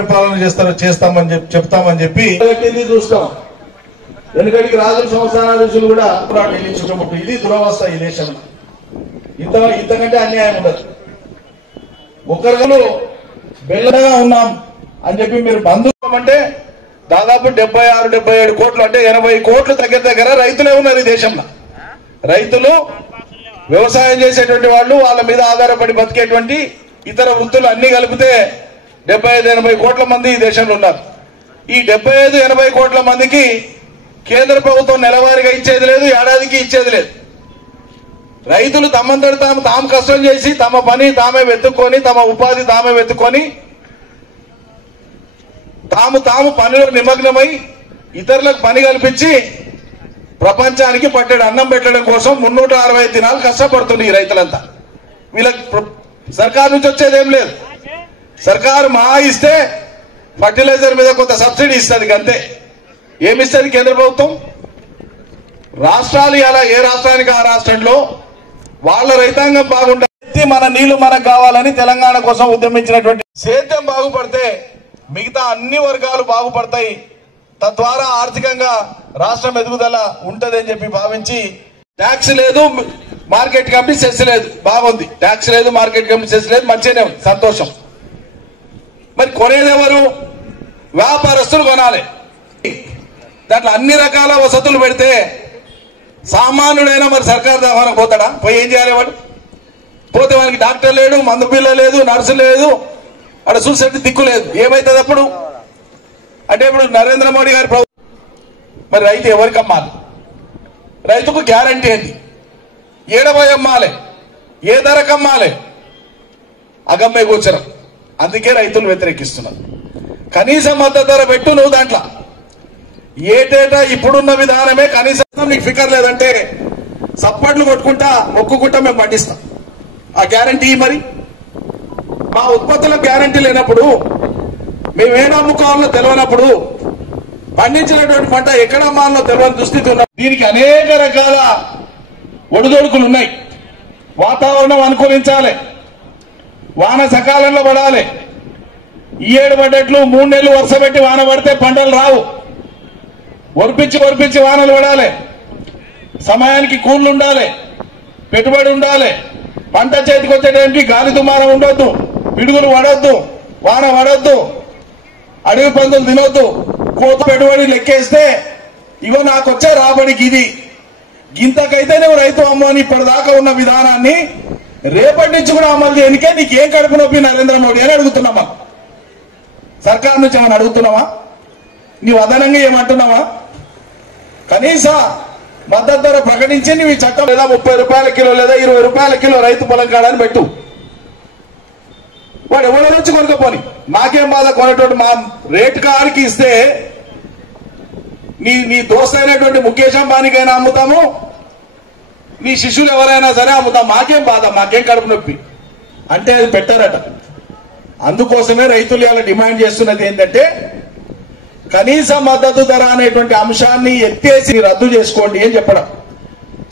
పరిపాలన చేస్తామని చెప్తామని చెప్పి చూస్తాం. వెనుకడికి రాజుల సంస్థానాధీశులు కూడా చుట్టుముట్టు. ఇది దురవస్థ ఈ దేశంలో. ఇంతకంటే అన్యాయం ఉండదు. ఒకరు బెల్లగా ఉన్నాం అని చెప్పి మీరు బంధుత్వం అంటే దాదాపు 76-77 కోట్లు అంటే 80 కోట్లు దగ్గర రైతులే ఉన్నారు ఈ దేశంలో. రైతులు, వ్యవసాయం చేసేటువంటి వాళ్ళు, వాళ్ళ మీద ఆధారపడి బతికేటువంటి ఇతర వృత్తులు అన్ని కలిపితే 75-80 కోట్ల మంది ఈ దేశంలో ఉన్నారు. ఈ 75-80 కోట్ల మందికి కేంద్ర ప్రభుత్వం నెలవారీగా ఇచ్చేది లేదు, ఏడాదికి ఇచ్చేది లేదు. రైతులు తమంతట తాము కష్టం చేసి తమ పని తామే వెతుక్కొని, తమ ఉపాధి తామే వెతుక్కొని, తాము పనిలో నిమగ్నమై ఇతరులకు పని కల్పించి ప్రపంచానికి పట్టెడు అన్నం పెట్టడం కోసం 365 దినాలు కష్టపడుతుంది ఈ రైతులంతా. వీళ్ళకి సర్కారు నుంచి వచ్చేదేం లేదు. సర్కారు మహా ఇస్తే ఫర్టిలైజర్ మీద కొంత సబ్సిడీ ఇస్తుంది, అంతే. ఏమిస్తుంది కేంద్ర ప్రభుత్వం? రాష్ట్రాలు ఇలా ఏ రాష్ట్రానికి ఆ రాష్ట్రంలో వాళ్ళ రైతాంగం బాగుండాలి, మన నీళ్లు మనకు కావాలని తెలంగాణ కోసం ఉద్యమించినటువంటి సేద్యం బాగుపడితే మిగతా అన్ని వర్గాలు బాగుపడతాయి, తద్వారా ఆర్థికంగా రాష్ట్రం ఎదుగుదల ఉంటదని చెప్పి భావించి ట్యాక్స్ లేదు, మార్కెట్ కమిటీ సెస్ లేదు, బాగుంది. ట్యాక్స్ లేదు, మార్కెట్ కమిటీ సెస్ లేదు, మంచిగానే ఉంది, సంతోషం. మరి కొనేది ఎవరు? వ్యాపారస్తులు కొనాలి. దాంట్లో అన్ని రకాల వసతులు పెడితే సామాన్యుడైనా మరి సర్కారు దవాఖానకు పోతాడా? పోయి ఏం చేయాలి వాడు? పోతే వానికి డాక్టర్ లేడు, మందు బిల్ల లేదు, నర్సు లేదు, అక్కడ చూసేట్టు దిక్కు లేదు. ఏమైతుంది అప్పుడు? అంటే ఇప్పుడు నరేంద్ర మోడీ గారి ప్రభుత్వం మరి రైతు ఎవరికి అమ్మాలి? రైతుకు గ్యారంటీ ఏంటి? ఏడబోయి అమ్మాలి, ఏ ధరకు అమ్మాలి? అగమ్య గోచరం. అందుకే రైతులు వ్యతిరేకిస్తున్నారు. కనీస మద్దతు ధర పెట్టు నువ్వు. దాంట్లో ఏటేటా ఇప్పుడున్న విధానమే కనీసం నీకు ఫికర్ లేదంటే సప్పట్లు కొట్టుకుంటా మొక్కుకుంటా మేము పండిస్తాం. ఆ గ్యారంటీ మరి మా ఉత్పత్తులకు గ్యారంటీ లేనప్పుడు, మేమేం అమ్ముకోవాలో తెలియనప్పుడు, పండించినటువంటి పంట ఎక్కడ అమ్మాలో తెలియని దుస్థితి ఉన్న దీనికి అనేక రకాల ఒడిదొడుకులు ఉన్నాయి. వాతావరణం అనుకూలించాలి, వాన సకాలంలో పడాలి. ఈ ఏడు పడ్డట్లు 3 నెలలు వర్ష పెట్టి వాన పడితే పంటలు రావు. ఒరిపించి వానలు పడాలి, సమయానికి కూళ్ళు ఉండాలి, పెట్టుబడి ఉండాలి. పంట చేతికి వచ్చేటంటే గాలి దుమారం ఉండొద్దు, పిడుగులు పడొద్దు, వాన పడొద్దు, అడవి పందులు తినొద్దు. కోత పెట్టుబడి లెక్కేస్తే ఇగో నాకు వచ్చే రాబడికి ఇది గింతకైతే నువ్వు రైతు అమ్మని ఇప్పటిదాకా ఉన్న విధానాన్ని రేపటి నుంచి కూడా అమలు చేయనికే నీకేం కడుపు నొప్పి నరేంద్ర మోడీ అని అడుగుతున్నామా? సర్కారు నుంచి ఏమని అడుగుతున్నావా? నీవు అదనంగా ఏమంటున్నావా? కనీస మద్దతు ధర ప్రకటించి నీవు ఈ చట్టం లేదా 30 రూపాయల కిలో లేదా 20 రూపాయల కిలో రైతు పొలం కాడని పెట్టు. వాడు ఎవరి నుంచి కొనుక్కపోని నాకేం బాధ. కొనేటువంటి మా రేటు కాడికి ఇస్తే నీ దోస్త్ అయినటువంటి ముఖేష్ అంబానీకైనా అమ్ముతాము, నీ శిష్యులు ఎవరైనా సరే అమ్ముతాం, మాకేం బాధ, మాకేం కడుపు నొప్పి అంటే అది పెట్టారట. అందుకోసమే రైతులు ఇలా డిమాండ్ చేస్తున్నది ఏంటంటే కనీస మద్దతు ధర అనేటువంటి అంశాన్ని ఎత్తేసి రద్దు చేసుకోండి అని చెప్పడం.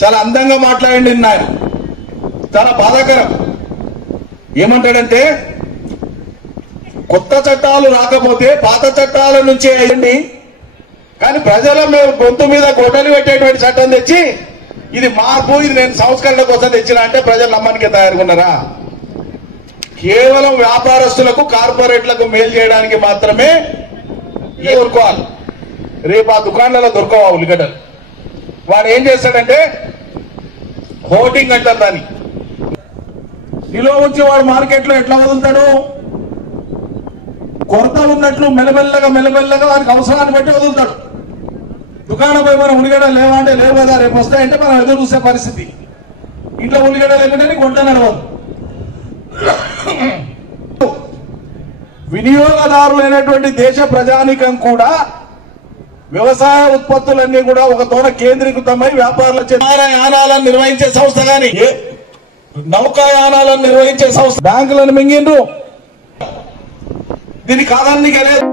చాలా అందంగా మాట్లాడండి ఆయన, చాలా బాధాకరం. ఏమంటాడంటే కొత్త చట్టాలు రాకపోతే పాత చట్టాల నుంచే అయ్యండి, కానీ ప్రజల గొంతు మీద గొడ్డలు పెట్టేటువంటి చట్టం తెచ్చి ఇది మార్పు, ఇది నేను సంస్కరణ కోసం తెచ్చిన అంటే ప్రజలు నమ్మడానికి తయారుకున్నారా? కేవలం వ్యాపారస్తులకు, కార్పొరేట్లకు మేలు చేయడానికి మాత్రమే దొరకాలి. రేపు ఆ దుకాణాలలో దొరకవా ఉల్లిగడ్డలు? వాడు ఏం చేస్తాడంటే హోర్డింగ్ అంటారు దాన్ని, నిలువ ఉంచి వాడు మార్కెట్లో ఎట్లా వదులుతాడు? కొరత ఉన్నట్లు మెల్లమెల్లగా వారికి అవసరాన్ని బట్టి వదులుతాడు. దుకాణం పోయి మనం ఉల్లిగడ్డలు లేవా అంటే లేవు కదా, రేపు వస్తాయంటే మనం ఎదురు చూసే పరిస్థితి. ఇంట్లో ఉల్లిగడ్డలు లేకుంటే కొంట నడవదు. వినియోగదారులైనటువంటి దేశ ప్రజానికం కూడా వ్యవసాయ ఉత్పత్తులన్నీ కూడా ఒక తోట కేంద్రీకృతమై వ్యాపారుల యానాలను నిర్వహించే సంస్థ కానీ నౌకాయానాలను నిర్వహించే సంస్థ బ్యాంకులను మింగిండ్రు. దీన్ని కాదని లేదు.